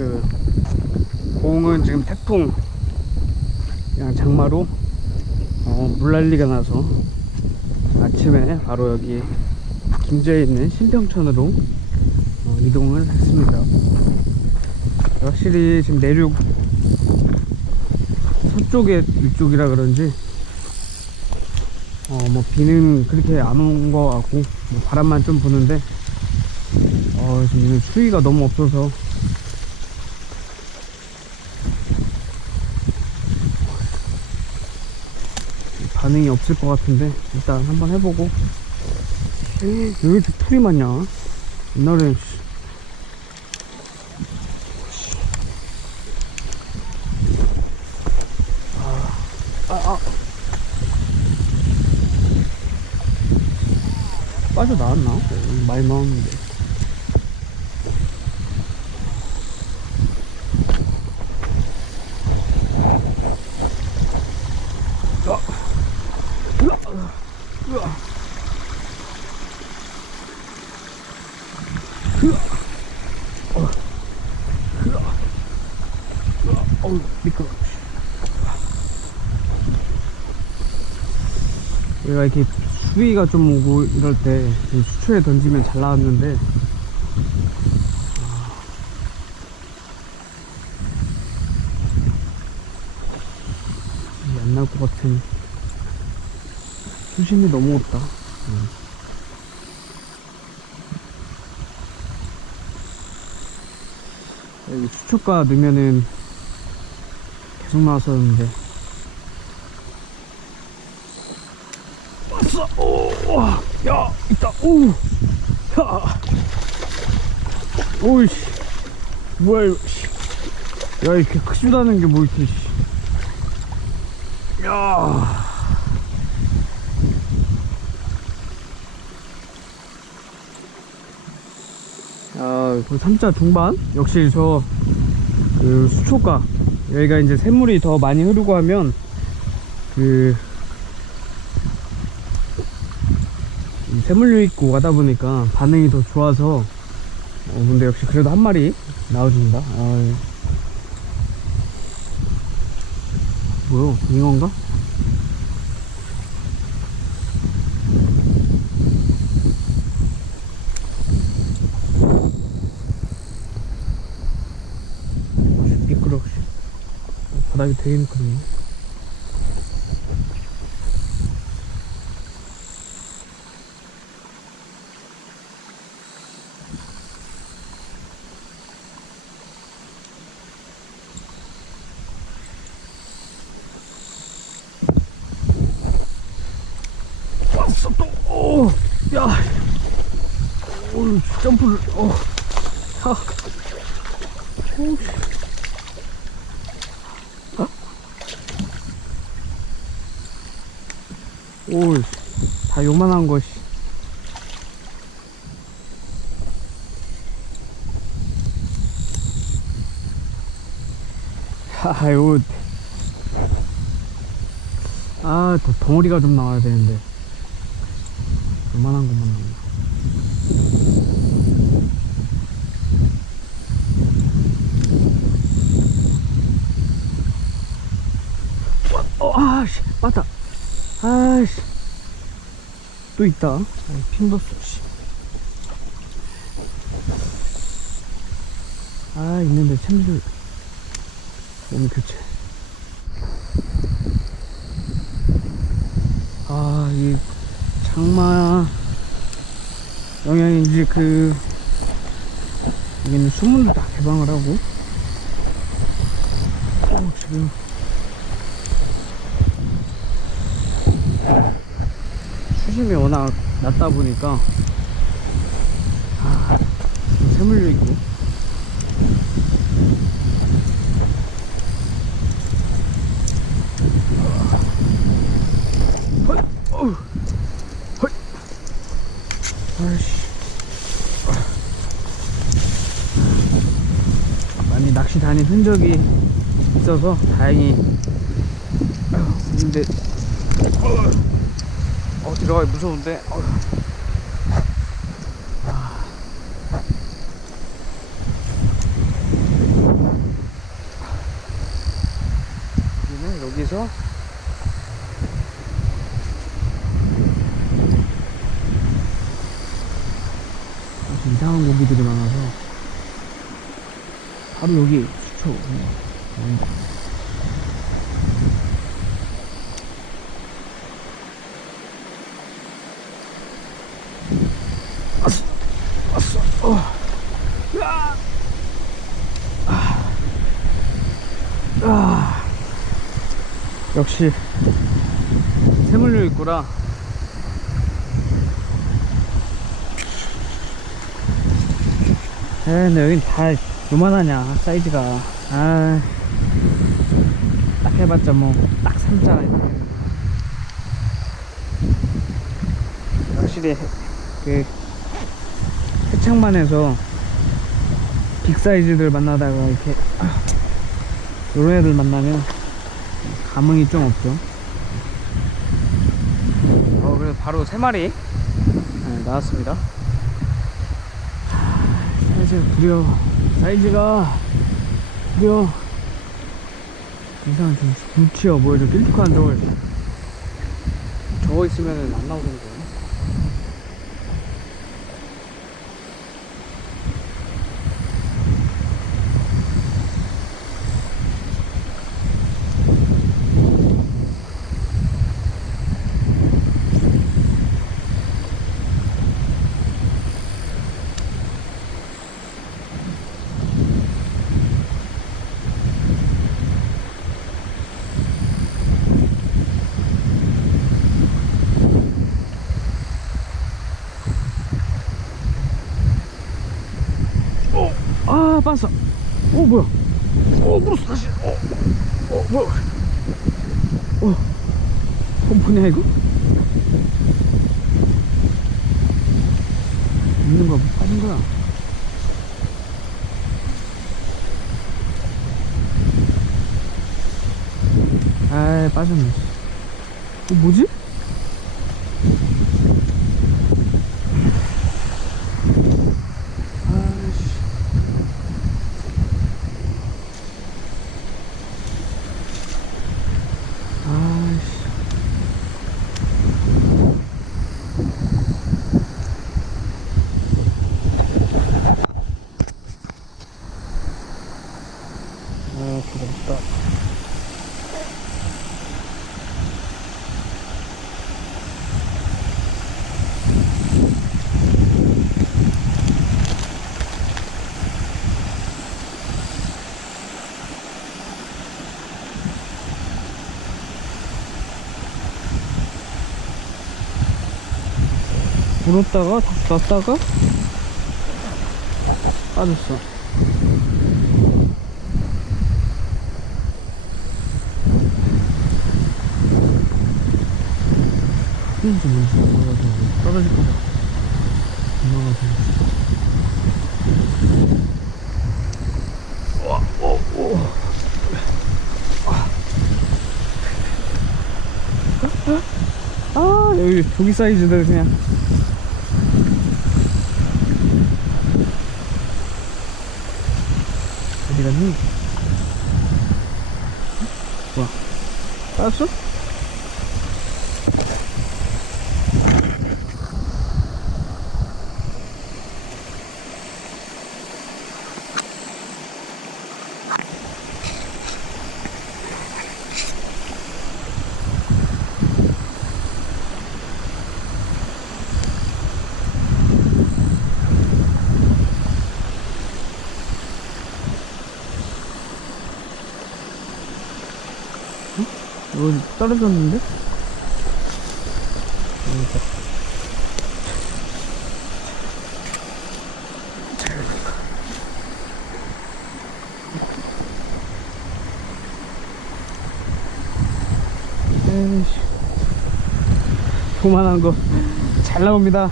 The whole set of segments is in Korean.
그 공은 지금 태풍 그냥 장마로 물난리가 나서 아침에 바로 여기 김제에 있는 신평천으로 이동을 했습니다. 확실히 지금 내륙 서쪽에 이쪽이라 그런지 뭐 비는 그렇게 안 온 것 같고 뭐 바람만 좀 부는데 지금 추위가 너무 없어서 반응이 없을 것 같은데 일단 한번 해보고. 왜 이렇게 풀이 많냐? 옛날에 빠져나왔나? 많이 나왔는데. 미끄러. 얘가 이렇게 수위가 좀 오고 이럴 때 수초에 던지면 잘 나왔는데 안 나올 것 같은 수심이 너무 없다. 여기 수초가 넣으면은 계속 나왔었는데. 왔어! 오! 야! 있다! 오! 야! 오이씨! 뭐야 이거! 야, 이렇게 크지다는 게 뭐 이렇게. 야! 그 3자 중반? 역시 그 수초가 여기가 이제 샘물이 더 많이 흐르고 하면 그 샘물류 있고 가다 보니까 반응이 더 좋아서 근데 역시 그래도 한 마리 나와줍니다. 뭐야, 잉어인가? 미끄러. 바닥이 되게 미끄러워. 왔어 또. 오, 야, 오, 점프를. 하. 오. 오, 다 요만한 것이. 아유, 더 덩어리가 좀 나와야 되는데 요만한 것만 나온다. 아씨, 맞다. 아이씨, 또 있다. 핀 뒀어. 있는데 챔들 몸 교체. 이 장마 영향인지 여기는 수문도 다 개방을 하고 지금 수심이 워낙 낮다 보니까 샘물류 있고 많이 낚시 다닌 흔적이 있어서 다행히. 근데 들어가기 무서운데. 그래서 아주 이상한 고기들이 많아서 바로 여기 수초. 왔어, 왔어. 역시 새물류 있구나. 근데 여긴 다 요만하냐 사이즈가. 딱 해봤자 뭐 딱 3자 이렇게. 확실히 그 해창만에서 빅 사이즈들 만나다가 이렇게 요런 애들 만나면 감흥이 좀 없죠. 그래서 바로 3마리 나왔습니다. 사이즈가 구려 이상한 좀 굵치어 보여줘. 길쭉한 저거 있으면은 안 나오던데. 빠졌어. 뭐야. 물었어 다시. 뭐야. 뭐냐 이거? 있는 거 빠진 거야. 빠졌네. 뭐지? 부럽다. 물었다가 놨다가 빠졌어. 떨어질까봐 여기 조기 사이즈들 그냥. 어디 갔니? 뭐야? 빠졌어? 떨어졌는데? 에이씨, 요만한 거 잘 나옵니다.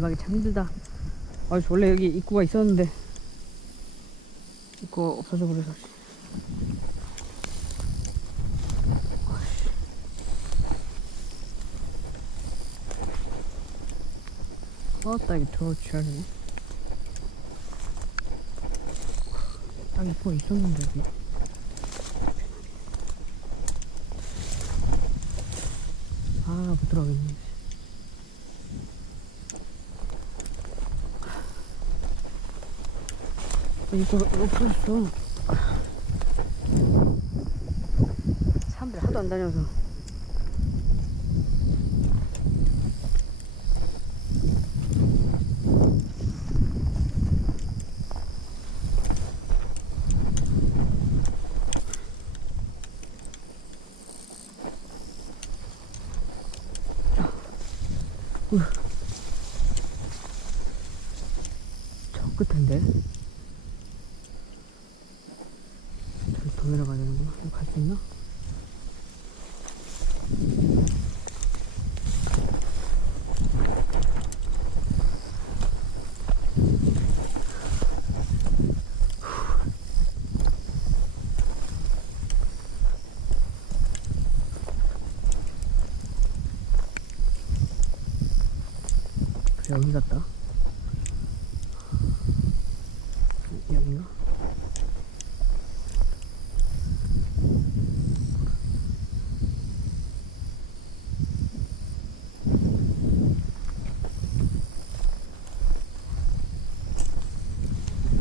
진입하기 참 힘들다. 아, 원래 여기 입구가 있었는데 입구 없어져 버려서. 딱 이게 더 취하네. 딱 입구가 있었는데 여기. 못 들어가겠네. 이거 없어졌어. 사람들이 하도 안 다녀서. 저 끝인데? 저기 더 내려가야 되는구나. 이거 갈 수 있나? 그래, 여기 갔다. 여긴가?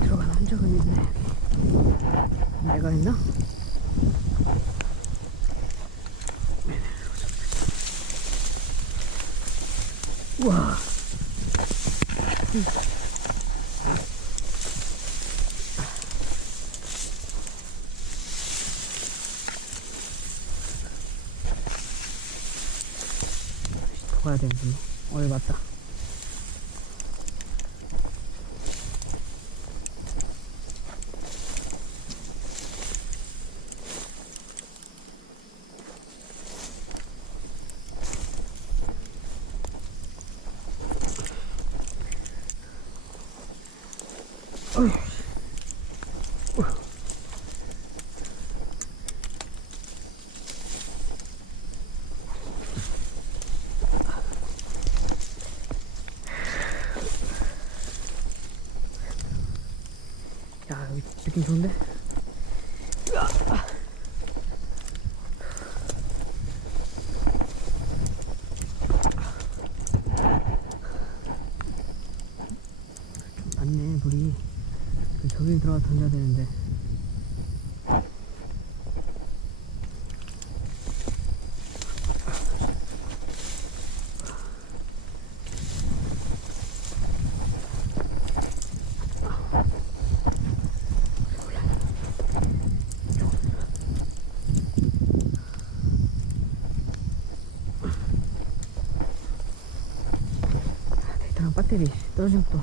들어간 흔적은 있네. 내가 했나? 우와. 더 가야 되는데. 여기 맞다. 어휴. 야, 여기 느낌 좋은데? 좀 많네, 물이. 저기 들어가 던져야 되는데. 데이터랑 배터리 떨어지면 또